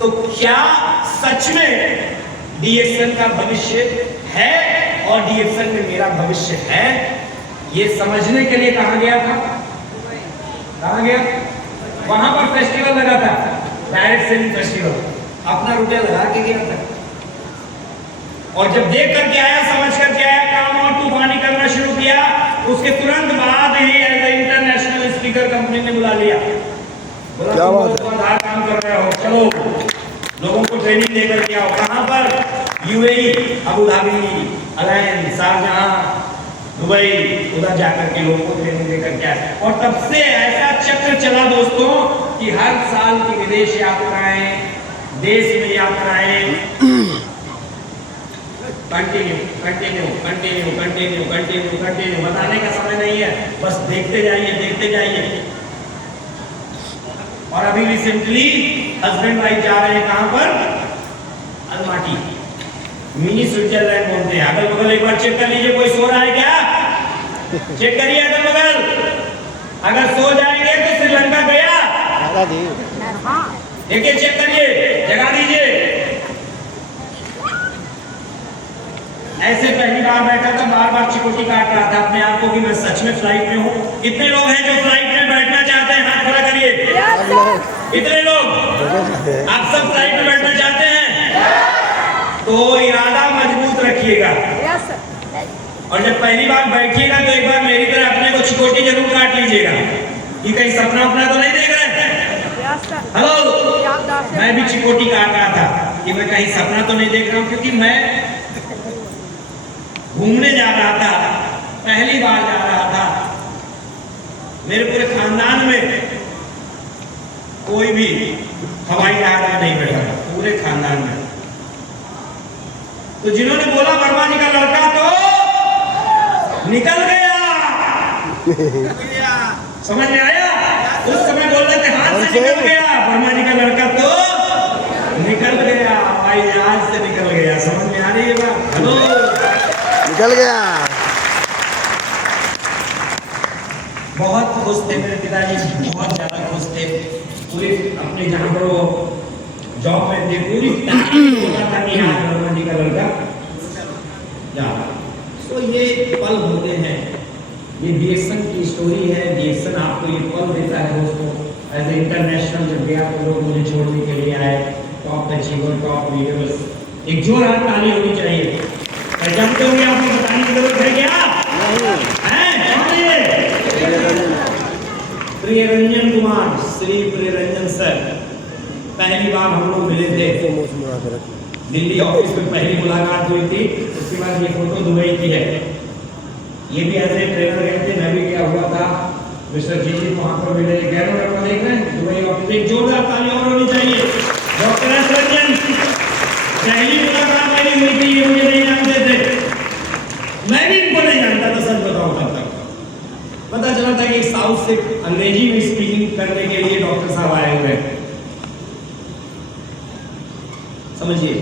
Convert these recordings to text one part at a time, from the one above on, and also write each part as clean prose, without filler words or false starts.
तो क्या सच में डीएक्सएन का भविष्य है और डीएक्सएन में मेरा भविष्य है, ये समझने के लिए कहां गया था? कहां गया? वहां पर फेस्टिवल लगा था, डायरेक्ट सेलिंग फेस्टिवल, अपना रुपया लगा के गया था। और जब देख करके आया, समझ करके आया, काम और तूफानी करना शुरू किया, उसके तुरंत बाद ही as a international speaker company ने बुला लिया। बोला क्या बात है, काम कर रहे हो, चलो लोगों को ट्रेनिंग देकर के आओ। कहां पर? UAE, Abu Dhabi, Al Ain, शारजहां, Dubai, उधर जाकर के लोगों को ट्रेनिंग देकर के आए। और तब से ऐसा चक्र चला दोस्तों कि हर साल की विदेश यात्राएं, देश में यात्राएं, continue continue continue continue continue continue, बताने का समय नहीं है, बस देखते जाइए देखते जाइए। और अभी रिसेंटली हस्बैंड वाइफ जा रहे हैं कहां पर? अलमाटी, मिनी स्विट्जरलैंड बोलते हैं। अगल बगल एक बार चेक कर लीजिए, कोई सो रहा है क्या? चेक करिए अगल बगल, अगर सो जाएंगे तो श्रीलंका गया। देखिए चेक करिए, जगा दीजिए। ऐसे पहली बार बैठा था, बार बार चिकोटी काट रहा था अपने आप को कि मैं सच में फ्लाइट में हूँ। कितने लोग हैं जो फ्लाइट में बैठना चाहते हैं? हाथ खड़ा करिए। कितने लोग? आप सब फ्लाइट में बैठना चाहते हैं? तो इरादा मजबूत रखिएगा, और जब पहली बार बैठिएगा तो एक बार मेरी तरह अपने को चिकोटी जरूर काट लीजिएगा कि कहीं सपना अपना तो नहीं देख रहे हैं। हेलो, मैं भी चिकोटी काट रहा था कि मैं कहीं सपना तो नहीं देख रहा हूँ, क्योंकि मैं घूमने जा रहा था, पहली बार जा रहा था। मेरे पूरे खानदान में कोई भी हवाई जहाज में नहीं बैठा था, पूरे खानदान में। तो जिन्होंने बोला वर्मा जी का लड़का तो निकल गया, समझ में आया? उस समय बोल रहे थे हाथ से निकल गया, वर्मा जी का लड़का तो निकल गया, हवाई जहाज से निकल गया। समझ में आ रही है बात? हेलो, निकल गया। बहुत खुश थे मेरे पिताजी, बहुत ज्यादा खुश थे। पूरे अपने जहाँ पर वो जॉब में थे, पूरी होता था कि यहाँ वर्मा जी का लड़का जा। तो ये पल होते हैं, ये डीएक्सएन की स्टोरी है। डीएक्सएन आपको ये पल देता है दोस्तों। एज ए इंटरनेशनल जब गया तो लोग मुझे छोड़ने के लिए आए, टॉप अचीवर, टॉप लीडर्स। एक जोरदार ताली होनी चाहिए। जानते होंगे, आपको बताने की जरूरत है क्या? प्रियरंजन कुमार, श्री प्रियरंजन सर, पहली बार हम लोग मिले थे, दिल्ली ऑफिस में पहली मुलाकात हुई थी। उसके बाद ये फोटो दुबई की है। ये भी ऐसे ट्रेनर गए थे, मैं भी गया हुआ था। मिस्टर जी वहां पर मिले, गैरों में देख रहे हैं दुबई ऑफिस। एक जोरदार ताली और होनी चाहिए। डॉक्टर एस रंजन, पहली मुलाकात मेरी हुई थी, ये मुझे नहीं जानते थे, मैं भी इनको नहीं जानता था, सच बताऊं तब तक। पता चला था कि साउथ से अंग्रेजी में स्पीकिंग करने के लिए डॉक्टर साहब आए हुए हैं, समझिए।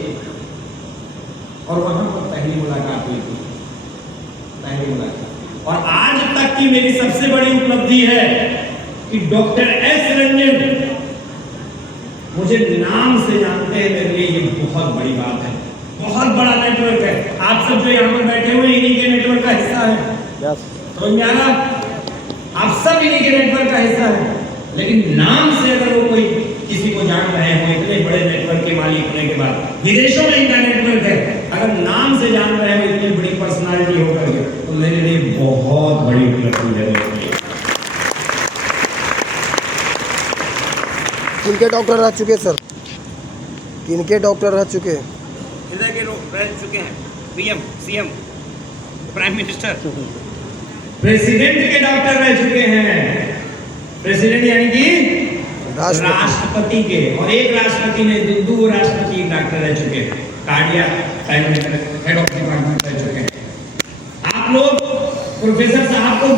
और वहां पर पहली मुलाकात हुई थी, पहली मुलाकात। और आज तक की मेरी सबसे बड़ी उपलब्धि है कि डॉक्टर एस रंजन मुझे नाम से जानते हैं। मेरे लिए ये बहुत बड़ी बात है, बहुत बड़ा नेटवर्क है। आप सब जो यहाँ पर बैठे हुए इन्हीं के नेटवर्क का हिस्सा है, समझ में आ रहा? आप सब इन्हीं के नेटवर्क का हिस्सा है। लेकिन नाम से अगर वो कोई किसी को जान रहे हो, इतने बड़े नेटवर्क के मालिक होने के बाद, विदेशों में इनका नेटवर्क है, अगर नाम से जान रहे हो इतनी बड़ी पर्सनालिटी होकर के, तो मेरे लिए बहुत बड़ी उपलब्धि है। किनके डॉक्टर रह चुके सर? किनके डॉक्टर रह चुके? हृदय के रोग रह चुके हैं, PM, CM, prime minister, president के डॉक्टर रह चुके हैं। प्रेसिडेंट यानी कि राष्ट्रपति के, और एक राष्ट्रपति ने दो राष्ट्रपति डॉक्टर रह चुके हैं। कार्डियक हेड ऑफ डिपार्टमेंट रह चुके हैं। आप लोग प्रोफेसर साहब को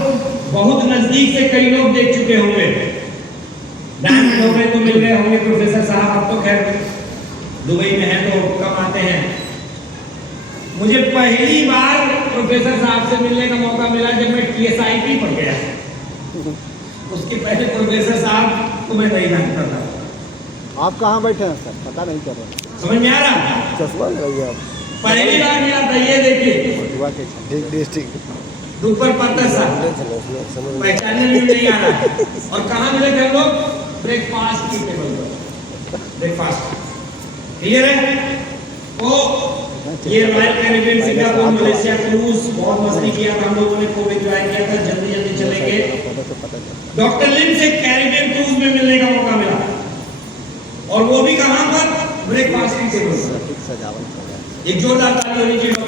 बहुत नजदीक से कई लोग देख चुके होंगे, डायमंड हो गए तो मिल गए होंगे प्रोफेसर साहब। अब तो खैर दुबई में है तो कम आते हैं। मुझे पहली बार प्रोफेसर साहब से मिलने का मौका मिला जब मैं TSIP पढ़ गया। उसके पहले प्रोफेसर साहब को मैं नहीं जानता था, आप कहाँ बैठे हैं सर, पता नहीं कर रहे। समझ में आ रहा? चश्मा लगाइए आप। पहली बार मिला था, ये देखिए दुआ के छाप। ठीक ऊपर पत्थर सा समझ में पहचानने में नहीं आ रहा है। और कहाँ मिले थे हम लोग? ब्रेकफास्ट की टेबल पर, ब्रेकफास्ट। क्लियर है? तो ये royal Caribbean Singapore Malaysia cruise बहुत मस्ती किया था हम लोगों ने, खूब एंजॉय किया था। जल्दी जल्दी चलेंगे। डॉक्टर लिन से कैरिबियन क्रूज में मिलने का मौका मिला, और वो भी कहां पर? ब्रेकफास्ट की टेबल पर। सजावट। एक जोरदार ताली होनी चाहिए।